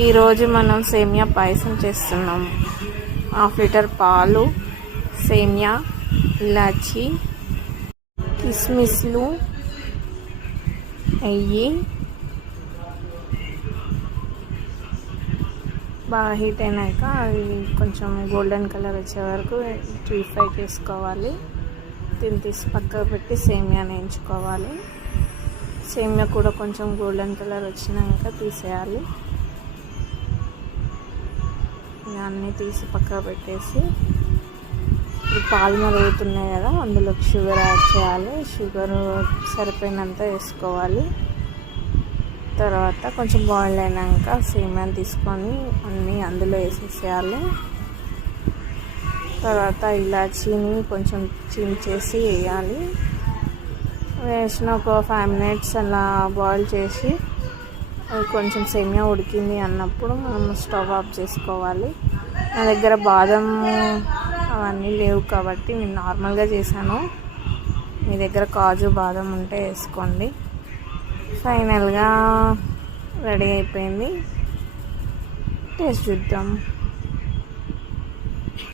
ఈరోజు మనం సేమియా పాయసం చేస్తున్నాం. 1/2 లీటర్ పాలు, సేమియా, ఇలాచి, కిస్మిస్లు, నెయ్యి బాగా హీట్ అయినాక అవి కొంచెం గోల్డెన్ కలర్ వచ్చే వరకు డీప్ ఫ్రై చేసుకోవాలి. దీన్ని తీసి పక్కకు పెట్టి సేమియాని వేయించుకోవాలి. సేమియా కూడా కొంచెం గోల్డెన్ కలర్ వచ్చినాక తీసేయాలి. అన్నీ తీసి పక్కకు పెట్టేసి ఇప్పుడు పాలు మరుగుతున్నాయి కదా, అందులోకి షుగర్ యాడ్ చేయాలి. షుగర్ సరిపోయినంత వేసుకోవాలి. తర్వాత కొంచెం బాయిల్ అయినాక సేమియాని తీసుకొని అన్నీ అందులో వేసేసేయాలి. తర్వాత ఇలాచీని కొంచెం చించేసి వేయాలి. వేసిన ఒక 5 minutes అలా బాయిల్ చేసి అది కొంచెం సేమియా ఉడికింది అన్నప్పుడు మనం స్టవ్ ఆఫ్ చేసుకోవాలి. నా దగ్గర బాదం అవన్నీ లేవు కాబట్టి నేను నార్మల్గా చేశాను. మీ దగ్గర కాజు బాదం ఉంటే వేసుకోండి. ఫైనల్గా రెడీ అయిపోయింది. టేస్ట్ చూద్దాం.